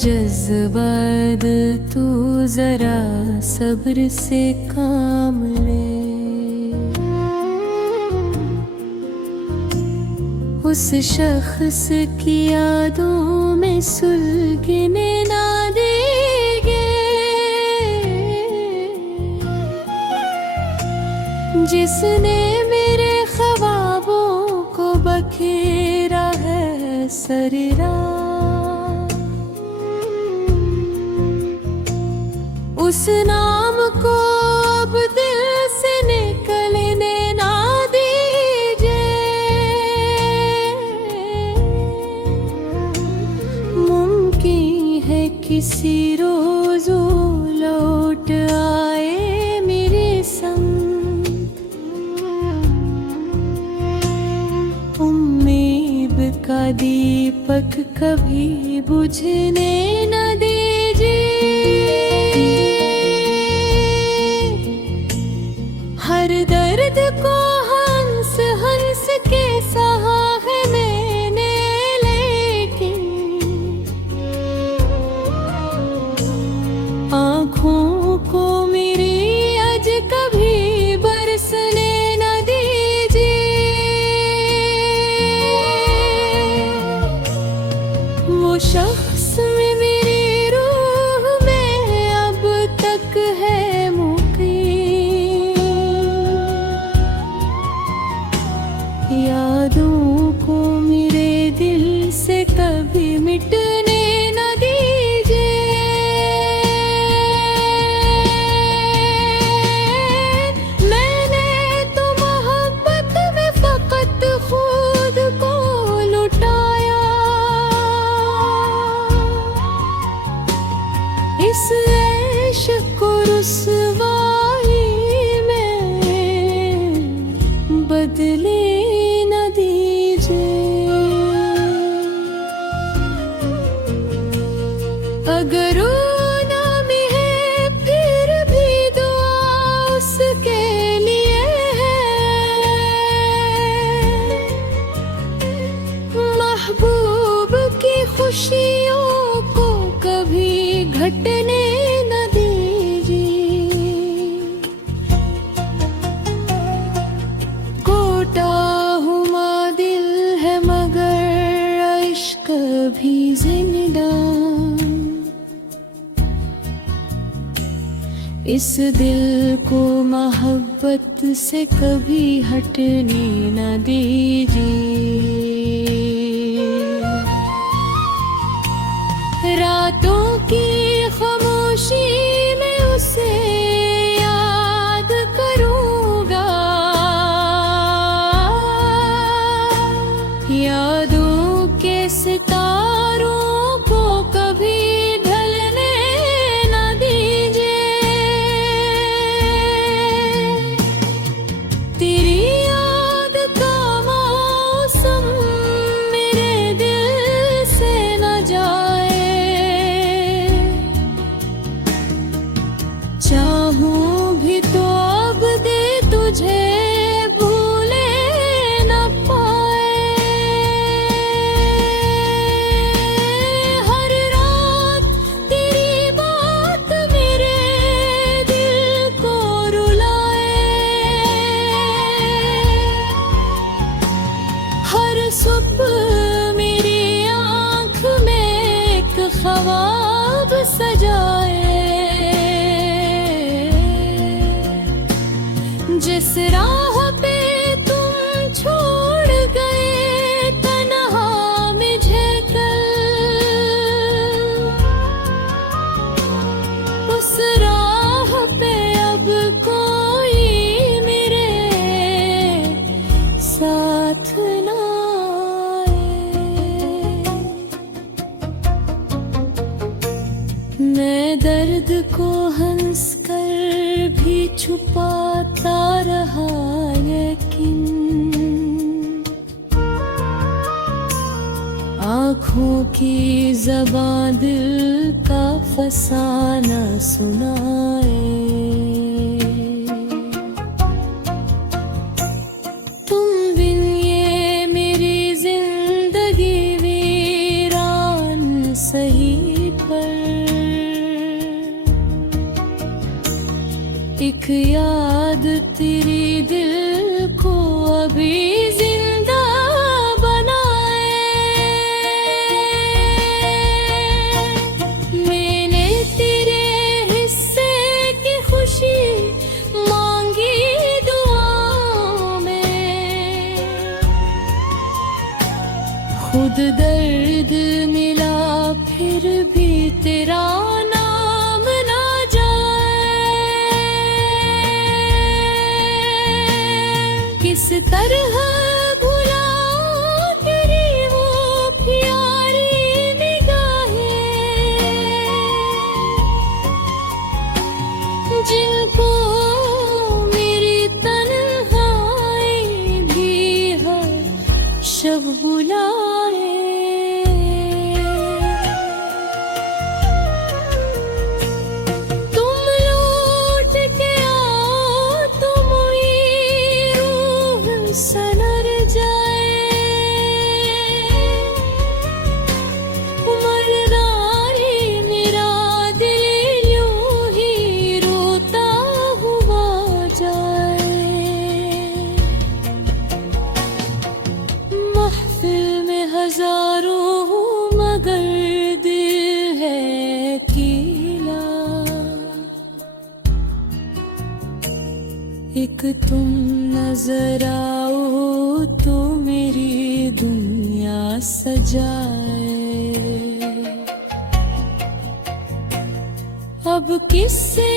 जज्बात तू जरा सब्र से काम ले। उस शख्स की यादों में सुलगने ना देंगे जिसने मेरे ख्वाबों को बखेरा है सरेरा। उस नाम को अब दिल से निकलने ना दीजिए। मुमकिन है किसी रोज वो लौट आए मेरे संग। उम्मीद का दीपक कभी बुझने न दीजिए। हर दर्द को हंस हंस के सहा है मैंने, लेकिन आँखों को मेरी आज कभी बरसने न दीजिए। वो शख्स में मेरी रूह में अब तक है यादों को मेरे दिल से कभी मिटने न दीजिए। मैंने तो मोहब्बत में फकत खुद को लुटाया। इस ऐश को रुसवाई में बदले अगर रोना में है फिर भी दुआ उसके लिए है। महबूब की खुशियों को कभी घटने न दीजिए। कोटा हुआ दिल है मगर इश्क भी जिंदा। इस दिल को मोहब्बत से कभी हटने न दीजिए। रातों की खामोशी में उसे याद करूँगा। यादों के सितारों को कभी चाहूं भी तो अब दे तुझे भूले न पाए। हर रात तेरी बात मेरे दिल को रुलाए। हर सुबह मेरी आँख में एक ख्वाब सजाए। जिस राह पे तुम छोड़ गए तन्हा मुझे कल, उस राह पे अब कोई मेरे साथ ना आए। मैं दर्द को हंस कर भी छुपाता रहा, लेकिन आँखों की ज़बां दिल का फसाना सुनाए। तुम बिन ये मेरी जिंदगी वीरान सही पर एक याद तेरी दिल को अभी जिंदा बनाए। मैंने तेरे हिस्से की खुशी मांगी दुआ में, खुद दर्द मिला फिर भी तेरा नाम ना जाए। किस तरह भुला तेरी वो प्यारी निगाहें, जिनको मेरी तन्हाई भी हर शब बुलाए। तुम लौट के आओ तो मेरी रूह सनर जाए। मर्दारी मेरा दिल यूं ही रोता हुआ जाए। महफिल में हजारों हूँ मगर दिल है अकेला। एक तुम नजर आओ तो मेरी दुनिया सजाए। अब किससे